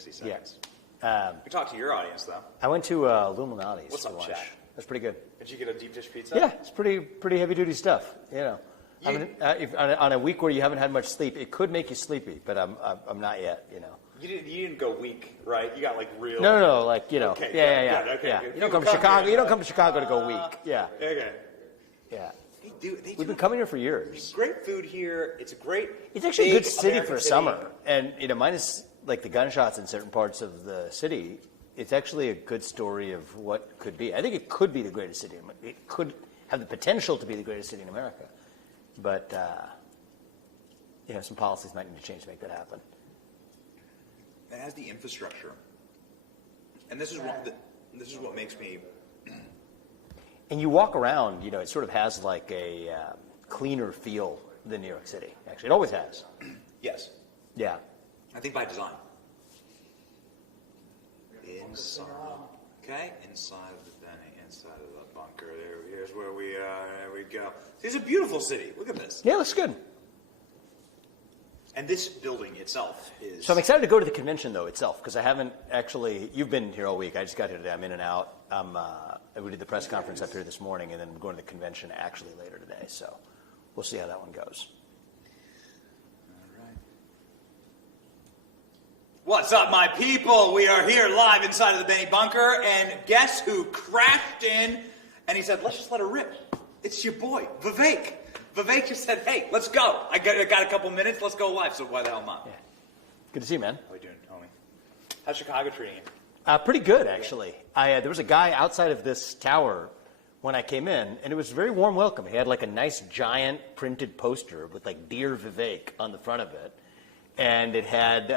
60 Yeah. seconds. We talked to your audience, though. I went to Illuminati's What's for up, lunch. Shaq? That's pretty good. Did you get a deep dish pizza? Yeah, it's pretty heavy duty stuff. You know, I mean, if, on a week where you haven't had much sleep, it could make you sleepy, but I'm not yet. You know. You didn't go weak, right? You got like real. No, like you know. Okay, yeah. Good. You don't come to Chicago. You don't come to Chicago to go weak. Yeah. Okay. Yeah. We've been coming here for years. Great food here. It's a great. It's actually a good city American for city. summer, and you know, minus like the gunshots in certain parts of the city, it's actually a good story of what could be. I think it could be the greatest city. It could have the potential to be the greatest city in America, but you know, some policies might need to change to make that happen. It has the infrastructure, and this is what makes me. And you walk around, you know, it sort of has like a cleaner feel than New York City. Actually, it always has. Yes. Yeah. I think by design. Inside. Okay? Inside of the Benny, inside of the bunker. Here's where we are. There we go. It's a beautiful city. Look at this. Yeah, it looks good. And this building itself is... So I'm excited to go to the convention, though, itself, because I haven't actually... You've been here all week. I just got here today. I'm in and out. We did the press conference up here this morning, and then I'm going to the convention actually later today. So we'll see how that one goes. All right. What's up, my people? We are here live inside of the Benny Bunker, and guess who crashed in? And he said, let's just let her rip. It's your boy, Vivek. Vivek just said, hey, let's go. I got a couple minutes. Let's go live. So why the hell not? Yeah. Good to see you, man. How are you doing, homie? How's Chicago treating you? Pretty good, actually. There was a guy outside of this tower when I came in, and it was a very warm welcome. He had like a nice giant printed poster with like Dear Vivek on the front of it. And it had,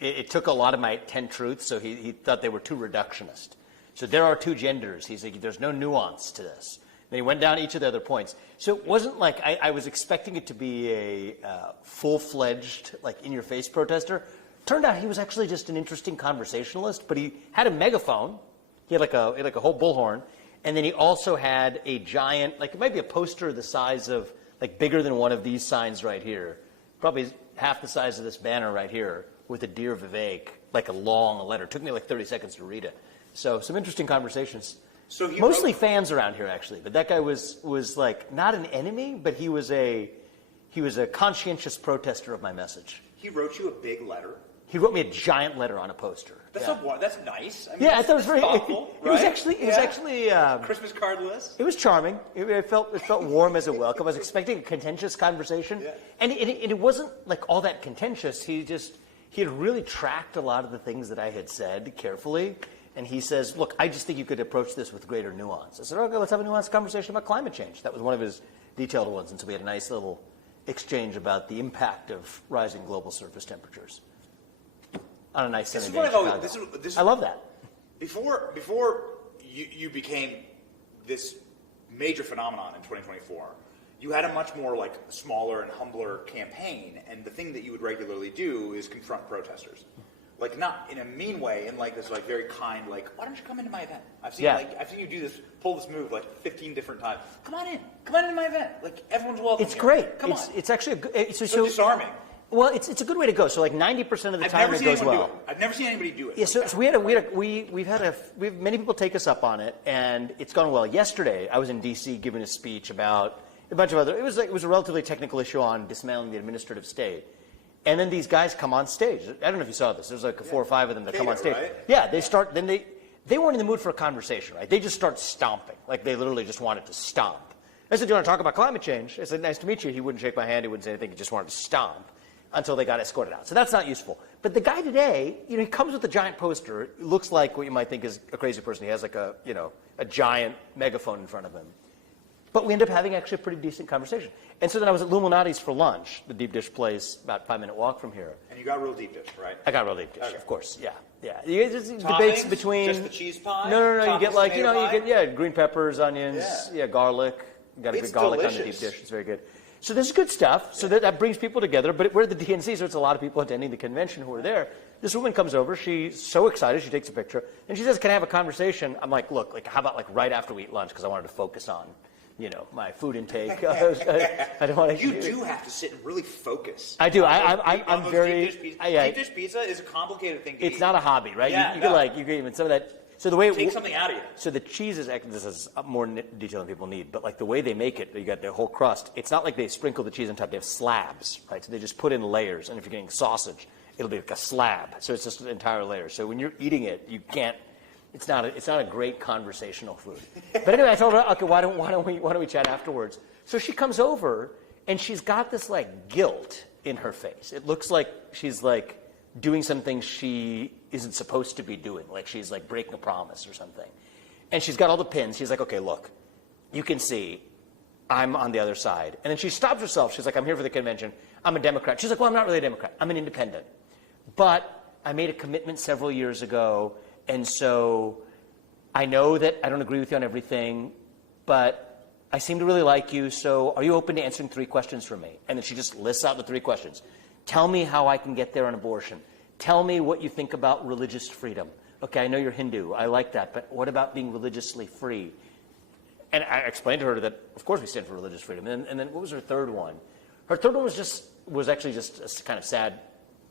it took a lot of my 10 truths, so he thought they were too reductionist. So there are two genders. He's like, there's no nuance to this. Then he went down each of the other points. So it wasn't like I was expecting it to be a full-fledged, like in-your-face protester. Turned out he was actually just an interesting conversationalist, but he had a megaphone. He had like a whole bullhorn, and then he also had a giant, like it might be a poster the size of, like bigger than one of these signs right here, probably half the size of this banner right here, with a Dear Vivek, like a long letter. It took me like 30 seconds to read it. So some interesting conversations. So mostly fans around here, actually. But that guy was like not an enemy, but he was a conscientious protester of my message. He wrote you a big letter. He wrote me a giant letter on a poster. That's that's nice. I mean, yeah, I thought it was very thoughtful. It was actually Christmas card list. It was charming. It felt warm as a welcome. I was expecting a contentious conversation, and it wasn't like all that contentious. He had really tracked a lot of the things that I had said carefully. And he says, look, I just think you could approach this with greater nuance. I said, okay, let's have a nuanced conversation about climate change. That was one of his detailed ones. And so we had a nice little exchange about the impact of rising global surface temperatures on a nice sunny day in Chicago. I love that. Before you became this major phenomenon in 2024, you had a much more like smaller and humbler campaign. And the thing that you would regularly do is confront protesters. Like not in a mean way, in like this like very kind, like why don't you come into my event? I've seen you do this, pull this move like 15 different times. Come on into my event. Like everyone's welcome. It's great. On. It's actually it's so disarming. Well, it's a good way to go. So like 90% of the time it goes well. I've never seen anybody do it. Yeah. So we've had many people take us up on it, and it's gone well. Yesterday, I was in D.C. giving a speech about a bunch of other. It was a relatively technical issue on dismantling the administrative state. And then these guys come on stage. I don't know if you saw this. There's like 4 or 5 of them that come on stage. Right? Yeah, they start. Then they weren't in the mood for a conversation, right? They just start stomping. Like they literally just wanted to stomp. I said, "Do you want to talk about climate change?" I said, "Nice to meet you." He wouldn't shake my hand. He wouldn't say anything. He just wanted to stomp until they got escorted out. So that's not useful. But the guy today, you know, he comes with a giant poster. It looks like what you might think is a crazy person. He has like a giant megaphone in front of him. But we end up having actually a pretty decent conversation. And so then I was at Illuminati's for lunch, the deep dish place, about a 5-minute walk from here. And you got real deep dish, right? I got real deep dish, okay. Of course, yeah. Debates between... Just the cheese pie? No, you get like, you pie? get green peppers, onions, garlic. You got a good garlic delicious. on the deep dish. It's very good. So there's good stuff. So that brings people together. But we're at the DNC, so it's a lot of people attending the convention who are there. This woman comes over. She's so excited. She takes a picture. And she says, can I have a conversation? I'm like, look, like how about like right after we eat lunch? Because I wanted to focus on my food intake. I don't want to. You do have to sit and really focus. I do. I'm very. Deep dish pizza is a complicated thing to eat. It's not a hobby, right? Yeah, you can even some of that. So the way take something out of you. So the cheese is this is more detail than people need, but like the way they make it, you got the whole crust. It's not like they sprinkle the cheese on top. They have slabs, right? So they just put in layers, and if you're getting sausage, it'll be like a slab. So it's just an entire layer. So when you're eating it, you can't. It's not a great conversational food. But anyway, I told her, okay, why don't we chat afterwards? So she comes over, and she's got this like guilt in her face. It looks like she's like doing something she isn't supposed to be doing, like she's like breaking a promise or something. And she's got all the pins. She's like, okay, look, you can see I'm on the other side. And then she stops herself. She's like, I'm here for the convention. I'm a Democrat. She's like, well, I'm not really a Democrat. I'm an independent. But I made a commitment several years ago, and so I know that I don't agree with you on everything, but I seem to really like you, so are you open to answering 3 questions for me? And then she just lists out the 3 questions. Tell me how I can get there on abortion. Tell me what you think about religious freedom. Okay, I know you're Hindu. I like that, but what about being religiously free? And I explained to her that, of course, we stand for religious freedom. And then what was her third one? Her third one was actually just a kind of sad.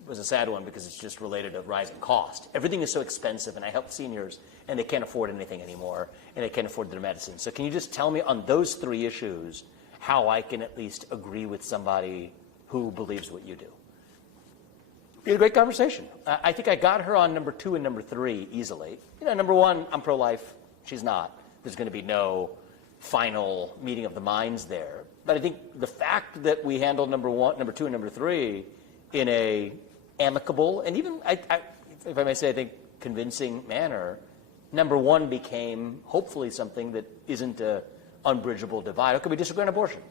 Was a sad one because it's just related to rising cost. Everything is so expensive, and I help seniors, and they can't afford anything anymore, and they can't afford their medicine. So can you just tell me on those 3 issues how I can at least agree with somebody who believes what you do? We had a great conversation. I think I got her on number 2 and number 3 easily. Number 1, I'm pro-life. She's not. There's going to be no final meeting of the minds there. But I think the fact that we handled number 2, and number 3 in a amicable and even, if I may say, I think convincing manner, number 1 became hopefully something that isn't an unbridgeable divide. Okay, we disagree on abortion,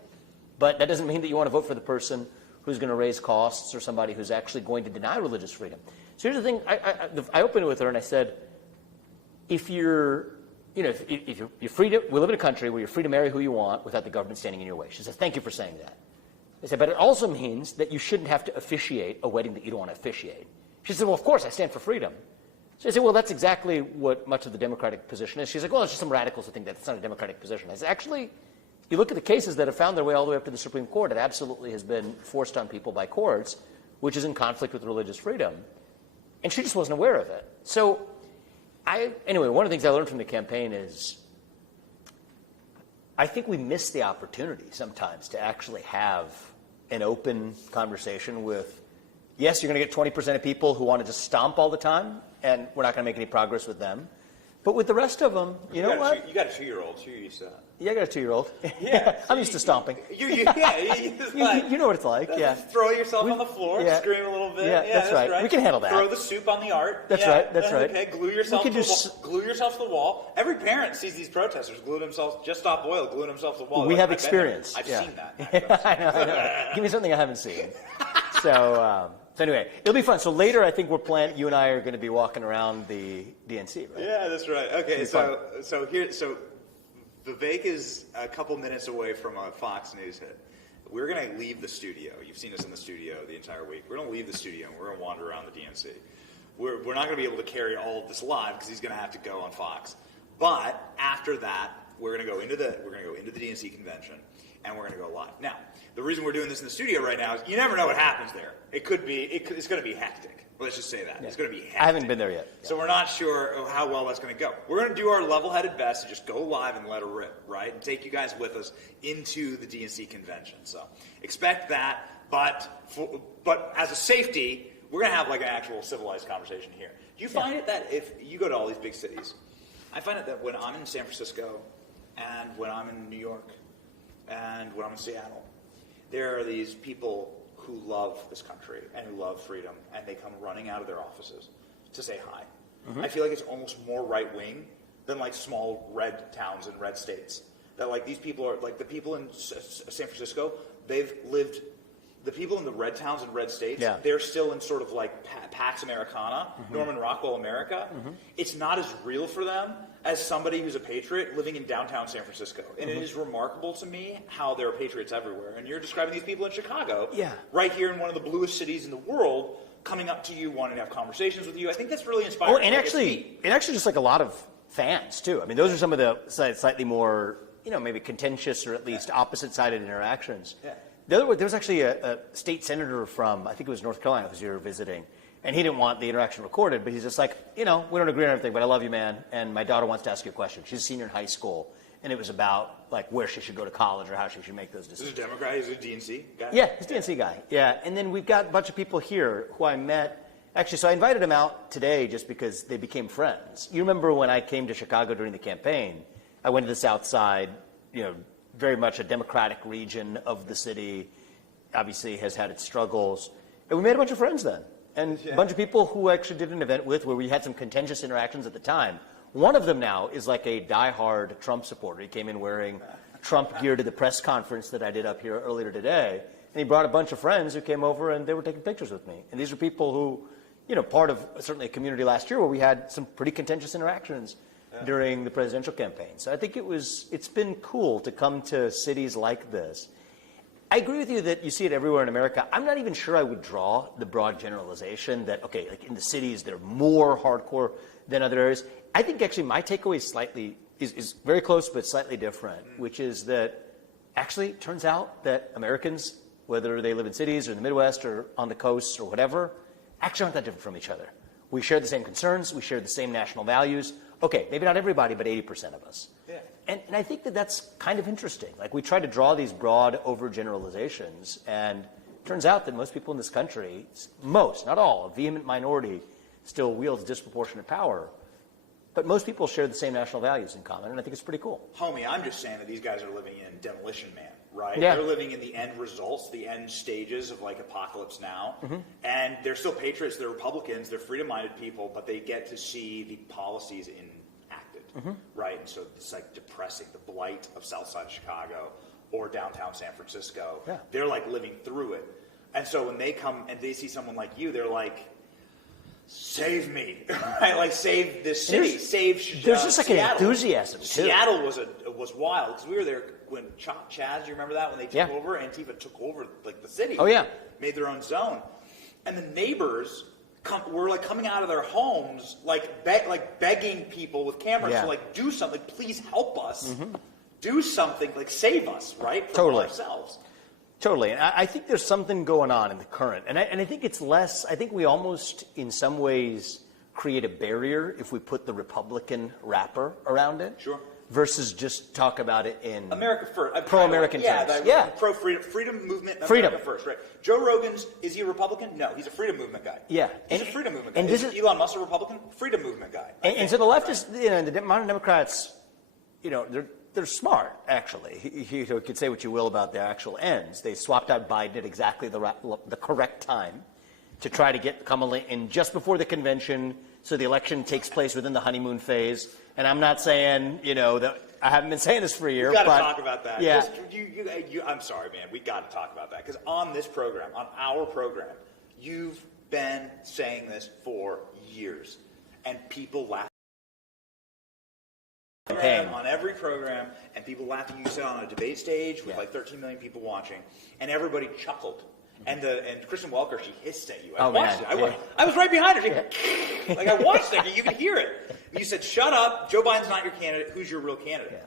but that doesn't mean that you want to vote for the person who's going to raise costs or somebody who's actually going to deny religious freedom. So here's the thing: I opened it with her and I said, if you're free to, we live in a country where you're free to marry who you want without the government standing in your way. She said, thank you for saying that. I said, but it also means that you shouldn't have to officiate a wedding that you don't want to officiate. She said, well, of course, I stand for freedom. So I said, well, that's exactly what much of the Democratic position is. She's like, well, it's just some radicals who think that it's not a Democratic position. I said, actually, you look at the cases that have found their way all the way up to the Supreme Court, it absolutely has been forced on people by courts, which is in conflict with religious freedom. And she just wasn't aware of it. So anyway, one of the things I learned from the campaign is I think we miss the opportunity sometimes to actually have an open conversation with, yes, you're going to get 20% of people who want to just stomp all the time, and we're not going to make any progress with them. But with the rest of them, you know what? You got a 2-year-old, so you're used to that. Yeah, I got a 2-year-old. Yeah. I'm used to stomping. You know what it's like, yeah. Throw yourself on the floor, scream a little bit. Yeah, that's right. We can handle that. Throw the soup on the art. That's right. Okay, glue yourself to the wall. Every parent sees these protesters gluing themselves, just stop oil, gluing themselves to the wall. We have experience. I've seen that. I know. Give me something I haven't seen. So anyway, it'll be fun. So later, I think you and I are going to be walking around the DNC, right? Yeah, that's right. Okay, so Vivek is a couple minutes away from a Fox News hit. We're going to leave the studio. You've seen us in the studio the entire week. We're going to leave the studio and we're going to wander around the DNC. We're not going to be able to carry all of this live because he's going to have to go on Fox. But after that, we're going to go into the DNC convention and we're going to go live. Now, the reason we're doing this in the studio right now is you never know what happens there. It's going to be hectic. Let's just say that. Yeah. It's going to be hectic. I haven't been there yet. So we're not sure how well that's going to go. We're going to do our level-headed best to just go live and let it rip, right? And take you guys with us into the DNC convention. So expect that, but as a safety, we're going to have like an actual civilized conversation here. Do you find it that if you go to all these big cities, I find it that when I'm in San Francisco and when I'm in New York and when I'm in Seattle, there are these people who love this country and who love freedom, and they come running out of their offices to say hi. Mm-hmm. I feel like it's almost more right-wing than like small red towns and red states. That like these people are like the people in San Francisco, they've lived, the people in the red towns and red states, they're still in sort of like Pax Americana, Norman Rockwell America. Mm-hmm. It's not as real for them as somebody who's a patriot living in downtown San Francisco. And it is remarkable to me how there are patriots everywhere. And you're describing these people in Chicago, right here in one of the bluest cities in the world, coming up to you, wanting to have conversations with you. I think that's really inspiring. Oh, and actually just like a lot of fans, too. I mean, those are some of the slightly more maybe contentious or at least opposite-sided interactions. Yeah. The other one, there was actually a state senator from, I think it was North Carolina, who was here visiting, and he didn't want the interaction recorded, but he's just like, we don't agree on everything, but I love you, man, and my daughter wants to ask you a question. She's a senior in high school, and it was about like where she should go to college or how she should make those decisions. Is he a Democrat? He's a DNC guy? Yeah, he's a DNC guy. Yeah, and then we've got a bunch of people here who I met. Actually, so I invited him out today just because they became friends. You remember when I came to Chicago during the campaign, I went to the South Side, very much a Democratic region of the city, obviously has had its struggles. And we made a bunch of friends then. And a bunch of people who actually did an event with where we had some contentious interactions at the time. One of them now is like a diehard Trump supporter. He came in wearing Trump gear to the press conference that I did up here earlier today. And he brought a bunch of friends who came over and they were taking pictures with me. And these are people who, part of certainly a community last year where we had some pretty contentious interactions during the presidential campaign. So I think it's been cool to come to cities like this. I agree with you that you see it everywhere in America. I'm not even sure I would draw the broad generalization that, okay, like in the cities, they're more hardcore than other areas. I think actually my takeaway is very close but slightly different, which is that actually it turns out that Americans, whether they live in cities or in the Midwest or on the coasts or whatever, actually aren't that different from each other. We share the same concerns. We share the same national values. Okay, maybe not everybody, but 80% of us. Yeah. And I think that that's kind of interesting. Like we try to draw these broad overgeneralizations, and it turns out that most people in this country, most, not all, a vehement minority, still wields disproportionate power. But most people share the same national values in common, and I think it's pretty cool. Homie, I'm just saying that these guys are living in Demolition Man, right? Yeah. They're living in the end results, the end stages of like Apocalypse Now. And they're still patriots, they're Republicans, they're freedom-minded people, but they get to see the policies enacted, right? And so it's like depressing, the blight of South Side Chicago or downtown San Francisco. Yeah. They're like living through it. And so when they come and they see someone like you, they're like, save me, right? Like save this city, save There's just like Seattle. an enthusiasm too. Seattle was wild because we were there when Chaz, do you remember that when they took over? Antifa took over like the city. Oh yeah, made their own zone, and the neighbors were like coming out of their homes like begging people with cameras to like do something, please help us, do something, like save us, right? From ourselves. Totally, and I think there's something going on in the current, and I think it's less. I think we almost, in some ways, create a barrier if we put the Republican wrapper around it, versus just talk about it in America first, pro-American terms. Pro-freedom movement, America first, right? Joe Rogan's, is he a Republican? No, he's a freedom movement guy. Yeah, he's a freedom movement guy. And is Elon Musk a Republican? Freedom movement guy. And so the leftists, the modern Democrats, they're smart, actually. You could say what you will about their actual ends. They swapped out Biden at exactly the correct time to try to get Kamala in just before the convention, so the election takes place within the honeymoon phase. And I'm not saying, that I haven't been saying this for a year. We got to talk about that. Yeah. I'm sorry, man. We got to talk about that because on this program, on our program, you've been saying this for years, and people laugh. On every program, and people laughing. You said on a debate stage with like 13 million people watching, and everybody chuckled. And Kristen Welker, she hissed at you. I watched it. I was right behind her. She, like I watched it. You could hear it. And you said, "Shut up. Joe Biden's not your candidate. Who's your real candidate?"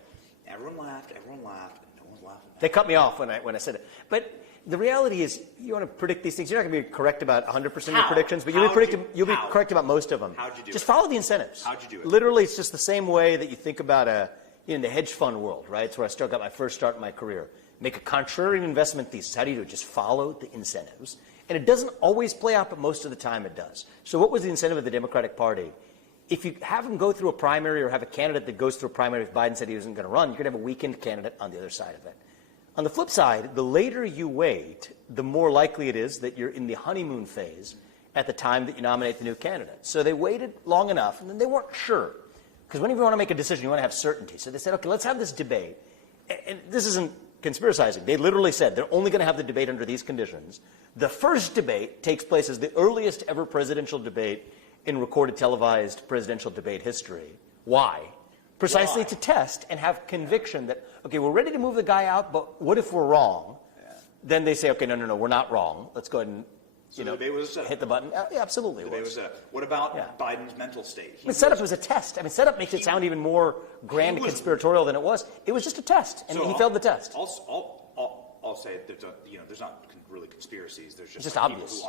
Yeah. Everyone laughed. And no one's laughing. They cut me off when I said it. But the reality is, you want to predict these things. You're not going to be correct about 100% of your predictions, but you'll be correct about most of them. How'd you do it? Just follow the incentives. How'd you do it? Literally, it's just the same way that you think about in the hedge fund world, right? It's where I still got my first start in my career. Make a contrarian investment thesis. How do you do it? Just follow the incentives. And it doesn't always play out, but most of the time it does. So what was the incentive of the Democratic Party? If you have them go through a primary or have a candidate that goes through a primary, if Biden said he wasn't going to run, you're going to have a weakened candidate on the other side of it. On the flip side, the later you wait, the more likely it is that you're in the honeymoon phase at the time that you nominate the new candidate. So they waited long enough, and then they weren't sure. Because whenever you want to make a decision, you want to have certainty. So they said, okay, let's have this debate. And this isn't conspiracizing. They literally said they're only going to have the debate under these conditions. The first debate takes place as the earliest ever presidential debate in recorded televised presidential debate history. Why? Precisely to test and have conviction that, okay, we're ready to move the guy out, but what if we're wrong? Then they say, okay, no, we're not wrong. Let's go ahead and So the debate was a setup. hit the button. Yeah, absolutely. The debate was a setup. What about Biden's mental state? The setup was a test. I mean, setup makes it sound even more grand and conspiratorial than it was. It was just a test, and he failed the test. I'll say there's not really conspiracies. There's just people obvious.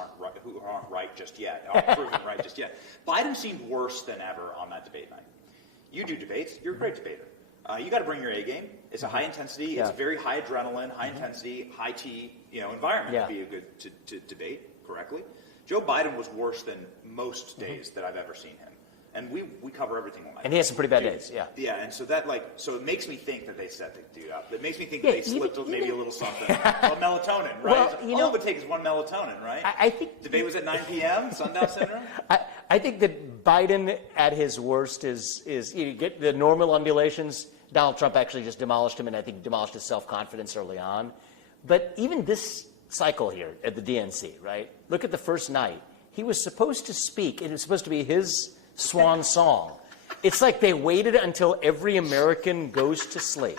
who aren't right just yet, aren't proven right just yet. Biden seemed worse than ever on that debate night. You do debates. You're a great debater. You got to bring your A game. It's a high intensity. It's a very high adrenaline, high intensity, high T environment to be a good to debate correctly. Joe Biden was worse than most days that I've ever seen him. And we cover everything on that. And he has some pretty bad days, Yeah, and so it makes me think that they set the dude up. It makes me think that they slipped maybe a little something. Well, melatonin, right? Well, all it would take is one melatonin, right? I think debate was at 9 p.m. Sundown syndrome. I think that Biden at his worst is you get the normal undulations. Donald Trump actually just demolished him, and I think demolished his self-confidence early on. But even this cycle here at the DNC, right? Look at the first night. He was supposed to speak. It was supposed to be his swan song. It's like they waited until every American goes to sleep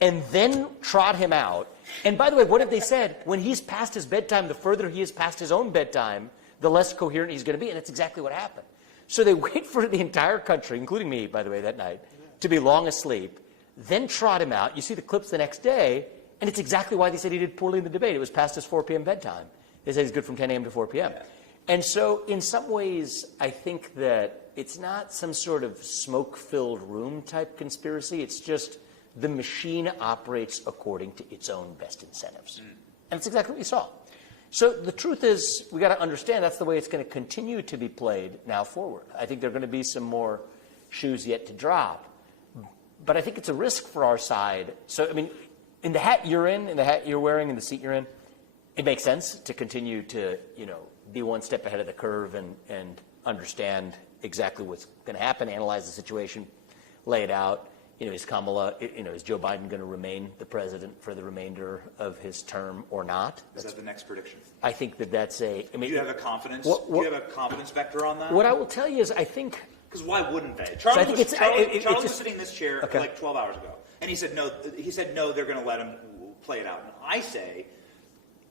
and then trot him out. And by the way, what have they said? When he's past his bedtime, the further he is past his own bedtime, the less coherent he's going to be. And that's exactly what happened. So they wait for the entire country, including me, by the way, that night, to be long asleep, then trot him out. You see the clips the next day, and it's exactly why they said he did poorly in the debate. It was past his 4 p.m. bedtime. They said he's good from 10 a.m. to 4 p.m. Yeah. And so in some ways, I think that it's not some sort of smoke-filled room type conspiracy. It's just the machine operates according to its own best incentives. And it's exactly what you saw. So the truth is, we got to understand that's the way it's going to continue to be played now forward. I think there are going to be some more shoes yet to drop. But I think it's a risk for our side. So, I mean, in the hat you're in the hat you're wearing, in the seat you're in, it makes sense to continue to, be one step ahead of the curve and understand exactly what's going to happen, analyze the situation, lay it out. Is Kamala, is Joe Biden going to remain the president for the remainder of his term or not? Is that the next prediction? I think that's a. I mean, do you have a confidence? Do you have a confidence vector on that? What I will tell you is, I think. Because why wouldn't they? Charles was sitting in this chair like 12 hours ago, and he said no. He said no. They're going to let him play it out. And I say,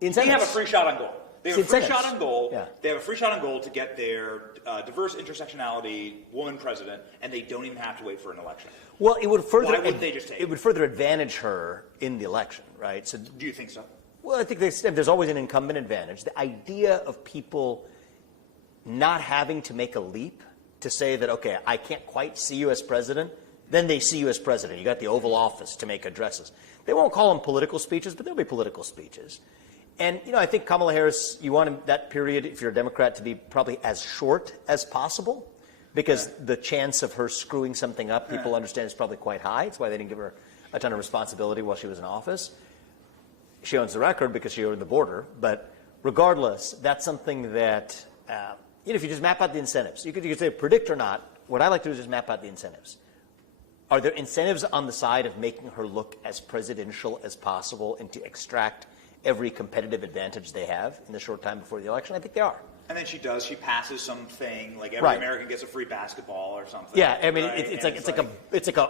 they have a free shot on goal. They have a free shot on goal. Yeah. They have a free shot on goal to get their diverse intersectionality woman president, and they don't even have to wait for an election. Well, it would further. Why wouldn't they just take it? Would further advantage her in the election, right? So, do you think so? Well, I think there's always an incumbent advantage. The idea of people not having to make a leap to say that, okay, I can't quite see you as president, then they see you as president. You got the Oval Office to make addresses. They won't call them political speeches, but there'll be political speeches. And, I think Kamala Harris, you want that period, if you're a Democrat, to be probably as short as possible, because the chance of her screwing something up, people understand, is probably quite high. It's why they didn't give her a ton of responsibility while she was in office. She owns the record because she owned the border. But regardless, that's something that, if you just map out the incentives, you could say predict or not. What I like to do is just map out the incentives. Are there incentives on the side of making her look as presidential as possible and to extract every competitive advantage they have in the short time before the election? I think they are. And then she passes something, like every American gets a free basketball or something. Yeah, I mean, it's like an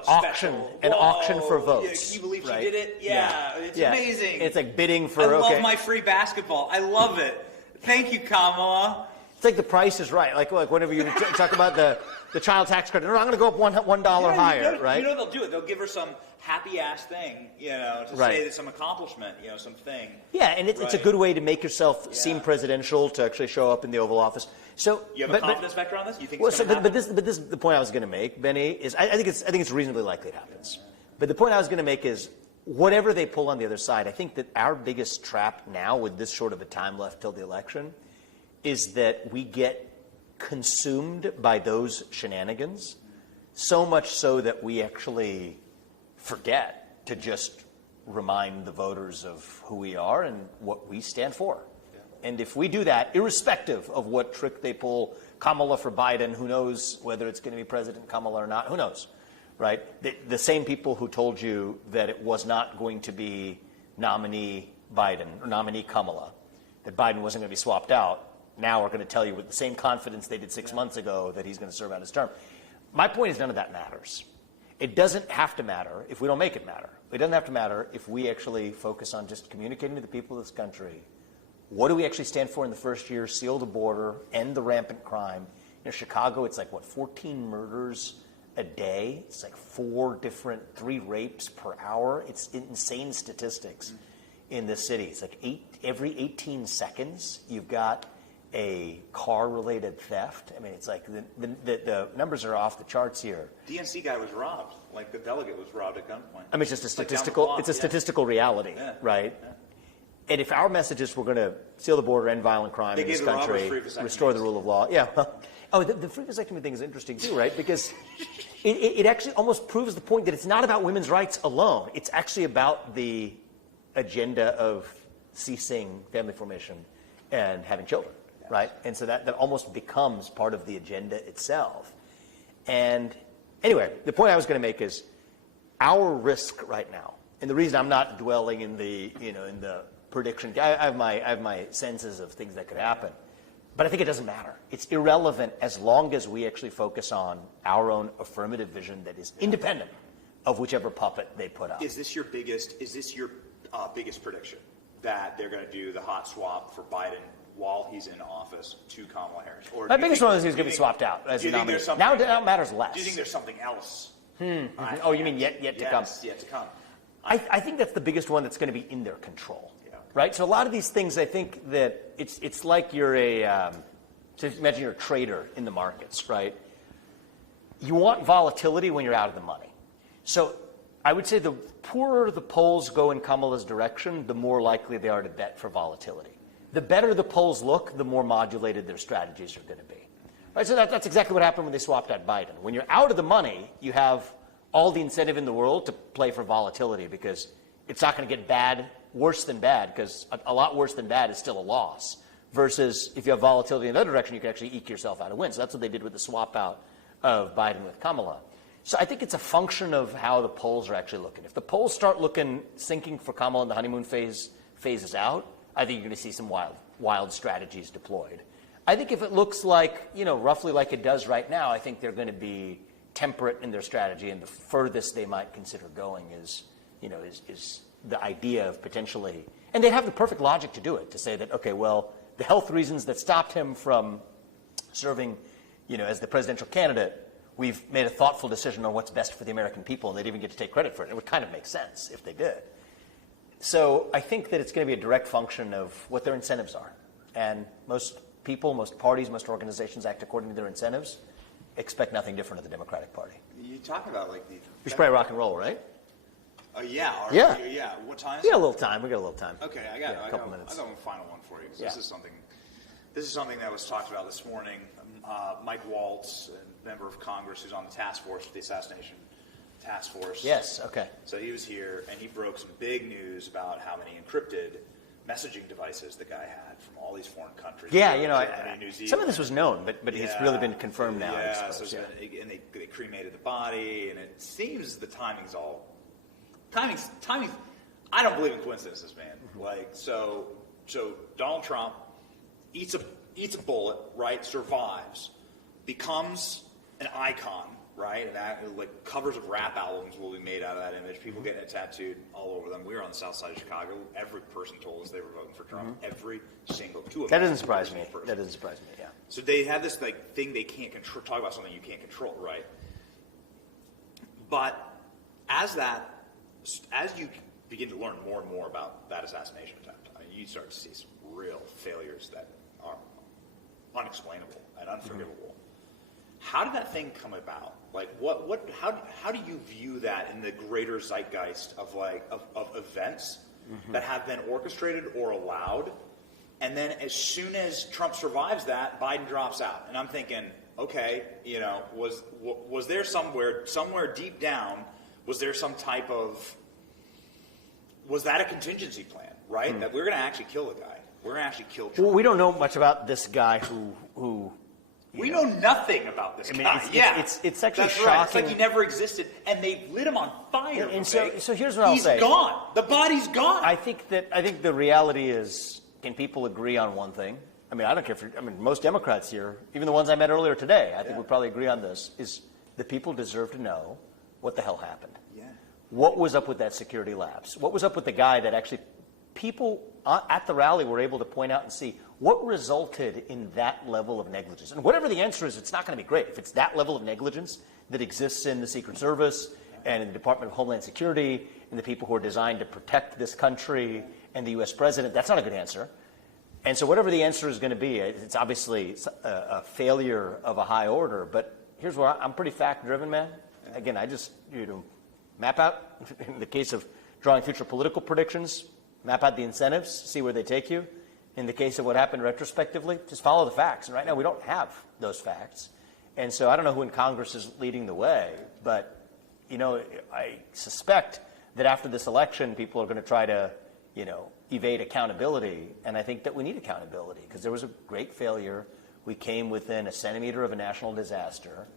auction, auction for votes. Can you believe she did it? Yeah. It's amazing. It's like bidding for. I love my free basketball. I love it. Thank you, Kamala. It's like the Price is Right. Like whenever you talk about the child tax credit, no, I'm going to go up $1 higher, right? They'll do it. They'll give her some happy-ass thing, to say that some accomplishment, something. Yeah, and it's a good way to make yourself seem presidential, to actually show up in the Oval Office. So you have a confidence vector on this? You think? But this is the point I was going to make, Benny. Is I think it's reasonably likely it happens. But the point I was going to make is, whatever they pull on the other side, I think that our biggest trap now, with this short of a time left till the election, is that we get consumed by those shenanigans, so much so that we actually forget to just remind the voters of who we are and what we stand for. Yeah. And if we do that, irrespective of what trick they pull, Kamala for Biden, who knows whether it's going to be President Kamala or not, who knows, right? The same people who told you that it was not going to be nominee Biden or nominee Kamala, that Biden wasn't going to be swapped out, now are going to tell you with the same confidence they did 6 months ago that he's going to serve out his term. My point is, none of that matters. It doesn't have to matter if we don't make it matter. It doesn't have to matter if we actually focus on just communicating to the people of this country What do we actually stand for in the first year? Seal the border, end the rampant crime. Chicago, it's like, 14 murders a day. It's like 3 rapes per hour. It's insane statistics in this city. It's like every 18 seconds, you've got a car-related theft. I mean, it's like the numbers are off the charts here. DNC guy was robbed. Like the delegate was robbed at gunpoint. I mean, it's just a statistical. It's a statistical reality, right? Yeah. And if our message is we're going to seal the border, end violent crime in this country, restore the rule of law, the free vasectomy thing is interesting too, right? Because it actually almost proves the point that it's not about women's rights alone. It's actually about the agenda of ceasing family formation and having children, right? And so that almost becomes part of the agenda itself. And anyway, the point I was going to make is our risk right now, and the reason I'm not dwelling in the prediction. I have my senses of things that could happen, but I think it doesn't matter. It's irrelevant as long as we actually focus on our own affirmative vision that is independent of whichever puppet they put up. Is this your biggest prediction that they're going to do the hot swap for Biden while he's in office to Kamala Harris? Or my biggest one is he's going to be swapped out as a nominee. Now it matters less. Do you think there's something else? Oh, you mean yet to come? Yes, yet to come. I think that's the biggest one that's going to be in their control. Right? So a lot of these things, I think that it's like you're so imagine you're a trader in the markets, right? You want volatility when you're out of the money. So I would say the poorer the polls go in Kamala's direction, the more likely they are to bet for volatility. The better the polls look, the more modulated their strategies are going to be. Right? So that's exactly what happened when they swapped out Biden. When you're out of the money, you have all the incentive in the world to play for volatility because it's not going to get worse than bad, because a lot worse than bad is still a loss. Versus if you have volatility in the other direction, you can actually eke yourself out a win. So that's what they did with the swap out of Biden with Kamala. So I think it's a function of how the polls are actually looking. If the polls start sinking for Kamala and the honeymoon phase phases out, I think you're going to see some wild strategies deployed. I think if it looks like, roughly like it does right now, I think they're going to be temperate in their strategy, and the furthest they might consider going is the idea of potentially, and they have the perfect logic to do it, to say that, okay, well, the health reasons that stopped him from serving, as the presidential candidate, we've made a thoughtful decision on what's best for the American people, and they'd even get to take credit for it. It would kind of make sense if they did. So I think that it's going to be a direct function of what their incentives are. And most people, most parties, most organizations act according to their incentives. Expect nothing different of the Democratic Party. You talk about like the... We should probably rock and roll, right? Yeah. What time is it? We got a little time. Okay, I got a couple minutes. I got one final one for you. This is something that was talked about this morning. Mike Waltz, a member of Congress who's on the task force, the Assassination task force. Yes. Okay. So he was here and he broke some big news about how many encrypted messaging devices the guy had from all these foreign countries. Yeah, New Zealand. Some of this was known, but it's really been confirmed now. Yeah, and they cremated the body, and it seems the timing's all... Timing's. I don't believe in coincidences, man. Mm-hmm. So Donald Trump eats a bullet, right? Survives, becomes an icon, right? And that, covers of rap albums will be made out of that image. People getting it tattooed all over them. We were on the south side of Chicago. Every person told us they were voting for Trump. Mm-hmm. Every single two of them. That doesn't surprise me. That doesn't surprise me. Yeah. So they have this thing they can't control. Talk about something you can't control, right? But as you begin to learn more and more about that assassination attempt, you start to see some real failures that are unexplainable and unforgivable. Mm-hmm. How did that thing come about? How do you view that in the greater zeitgeist of events mm-hmm. that have been orchestrated or allowed? And then as soon as Trump survives that, Biden drops out. And I'm thinking, okay, was there somewhere deep down, was there some type of... Was that a contingency plan, right? Mm. That we're going to actually kill the guy. We're going to actually kill Trump. Well, we don't know much about this guy who we know nothing about this guy. It's actually That's shocking. Right. It's like he never existed, and they lit him on fire. And so here's what I'll say. He's gone. The body's gone. I think the reality is, can people agree on one thing? I mean, I don't care most Democrats here, even the ones I met earlier today, I think would probably agree on this, is the people deserve to know what the hell happened. Yeah. What was up with that security lapse? What was up with the guy that actually people at the rally were able to point out and see what resulted in that level of negligence. And whatever the answer is, it's not going to be great. If it's that level of negligence that exists in the Secret Service and in the Department of Homeland Security and the people who are designed to protect this country and the U.S. president, that's not a good answer. And so whatever the answer is going to be, it's obviously a failure of a high order. But here's where I'm pretty fact-driven, man. Again, I just map out, in the case of drawing future political predictions, map out the incentives, see where they take you. In the case of what happened retrospectively, just follow the facts. And right now we don't have those facts. And so I don't know who in Congress is leading the way, but I suspect that after this election, people are going to try to, evade accountability. And I think that we need accountability because there was a great failure. We came within a centimeter of a national disaster.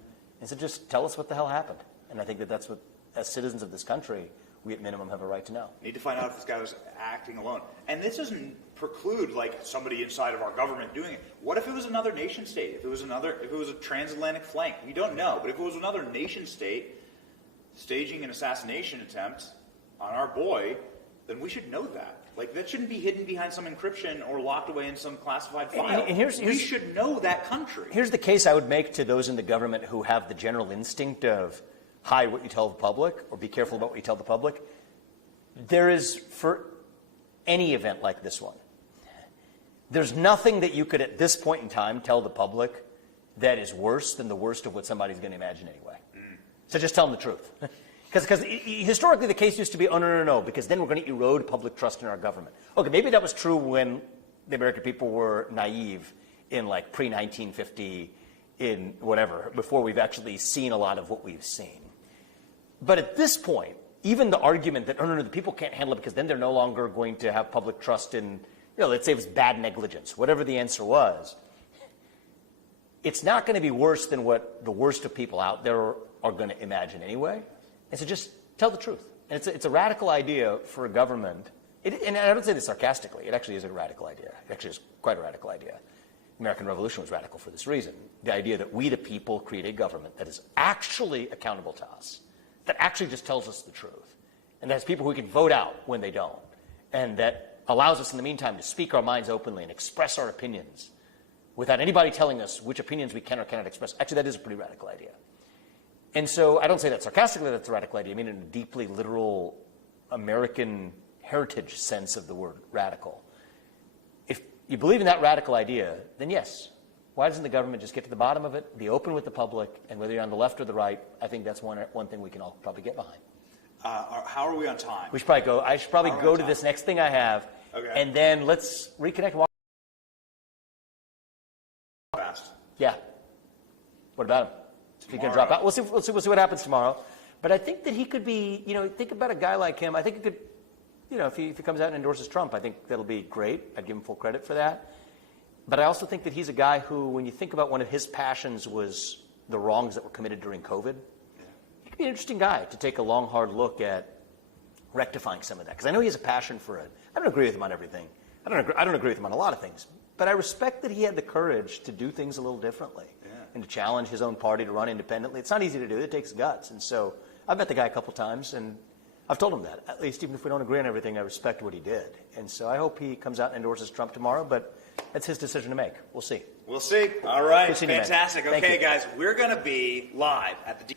And so just tell us what the hell happened. And I think that that's what, as citizens of this country, we at minimum have a right to know. Need to find out if this guy was acting alone. And this doesn't preclude like somebody inside of our government doing it. What if it was another nation state? If it was a transatlantic flank? We don't know. But if it was another nation state staging an assassination attempt on our boy, then we should know that. Like, that shouldn't be hidden behind some encryption or locked away in some classified file. And we should know that country. Here's the case I would make to those in the government who have the general instinct of hide what you tell the public or be careful about what you tell the public. There is, for any event like this one, there's nothing that you could at this point in time tell the public that is worse than the worst of what somebody's going to imagine anyway. So just tell them the truth. Because historically the case used to be, oh, no, because then we're going to erode public trust in our government. Okay, maybe that was true when the American people were naive in like pre-1950, in whatever, before we've actually seen a lot of what we've seen. But at this point, even the argument that, oh, no, the people can't handle it because then they're no longer going to have public trust in, let's say it was bad negligence, whatever the answer was, it's not going to be worse than what the worst of people out there are going to imagine anyway. And so just tell the truth. And it's a radical idea for a government. And I don't say this sarcastically. It actually is a radical idea. It actually is quite a radical idea. The American Revolution was radical for this reason. The idea that we, the people, create a government that is actually accountable to us, that actually just tells us the truth, and that has people who we can vote out when they don't, and that allows us in the meantime to speak our minds openly and express our opinions without anybody telling us which opinions we can or cannot express. Actually, that is a pretty radical idea. And so I don't say that sarcastically, that's a radical idea. I mean in a deeply literal American heritage sense of the word radical. If you believe in that radical idea, then yes, why doesn't the government just get to the bottom of it, be open with the public, and whether you're on the left or the right, I think that's one thing we can all probably get behind. How are we on time? We should probably go. I should probably go to this next thing I have, and then let's reconnect. Fast. Yeah. What about him? Is he going to drop out? We'll see what happens tomorrow. But I think that he could be, think about a guy like him. I think it could, if he comes out and endorses Trump, I think that'll be great. I'd give him full credit for that. But I also think that he's a guy who, when you think about one of his passions was the wrongs that were committed during COVID, he could be an interesting guy to take a long, hard look at rectifying some of that. Because I know he has a passion for it. I don't agree with him on everything. I don't agree with him on a lot of things. But I respect that he had the courage to do things a little differently. And to challenge his own party to run independently. It's not easy to do. It takes guts. And so I've met the guy a couple times, and I've told him that. At least even if we don't agree on everything, I respect what he did. And so I hope he comes out and endorses Trump tomorrow, but that's his decision to make. We'll see. We'll see. All right. Fantastic. Okay, guys, we're going to be live at the